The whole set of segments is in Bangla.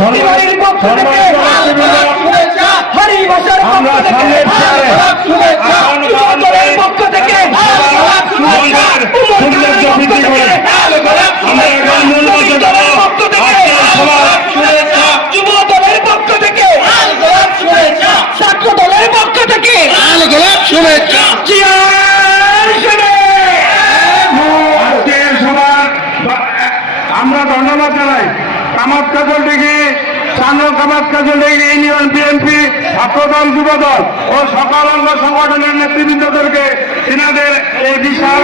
তিবাড়ির পক্ষ থেকে হরিবাসার পক্ষ থেকে যুবদলের পক্ষ থেকে যুবদলের পক্ষ থেকে ছাত্র দলের পক্ষ থেকে শুভেচ্ছা। আমরা ধন্যবাদ জানাই কামাত কাজল ডিগ্রি চান্দন কামাত কাজল ডিগ্রি ইউনিয়ন বিএনপি ছাত্রদল যুবদল ও সকল অঙ্গ সংগঠনের নেতৃবৃন্দদেরকে তিনাদের এই বিশাল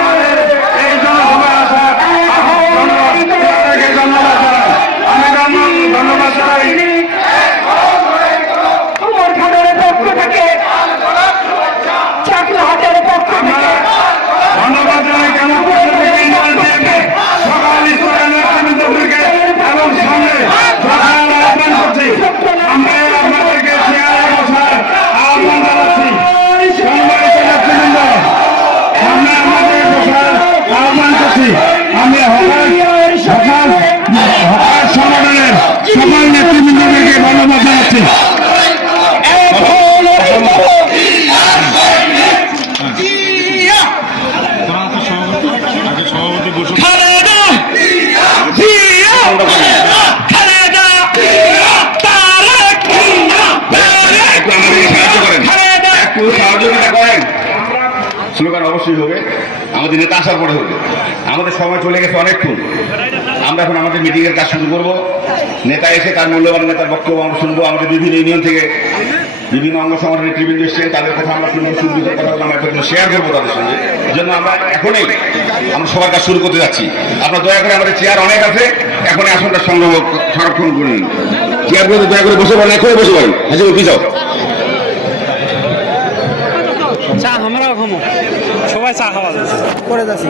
আমাদের এই জনসভায় আসার ধন্যবাদ জানাই। আমি ধন্যবাদ জানাই পক্ষ থেকে চাকলাহাটের পক্ষ থেকে ধন্যবাদ জানাই কামাত কাজল ডিগ্রি ইউনিয়ন বিএনপি সকল স্তরের নেতৃবৃন্দদেরকে এবং সামনে আহ্বান করছি আমরা আপনাদেরকে চেয়ারে বসার আহ্বান জানাচ্ছি। সম্মানিত নেতৃবৃন্দ সামনে আমাদের বসার আহ্বান করছি। আমি হকার সংগঠনের সকল নেতৃবৃন্দদেরকে ধন্যবাদ জানাচ্ছি। স্লোগান অবশ্যই হবে, আমাদের নেতা আসার পরে হবে। আমাদের সময় চলে গেছে অনেকক্ষণ। আমরা এখন আমাদের মিটিং এর কাজ শুরু করবো। নেতা এসে তার মূল্যবান নেতার বক্তব্য আমরা শুনবো। আমাদের বিভিন্ন ইউনিয়ন থেকে বিভিন্ন অঙ্গ সংগঠনের নেতৃবৃন্দ এসছেন, তাদের কথা আমরা শুনবো, সুবিধার কথা আমরা শেয়ার করবো তাদের সঙ্গে। এই জন্য আমরা এখনই আমরা সবার কাজ শুরু করতে যাচ্ছি। আপনারা দয়া করে, আমাদের চেয়ার অনেক আছে, এখনই আসনটা সংরক্ষণ করে নিন। চেয়ারগুলোতে দয়া করে বসে পড়েন, এখনই বসে পড়েন। হাসি কি যাও চা আমরাও খামো, সবাই চা খাওয়া যাচ্ছে করে যাচ্ছি।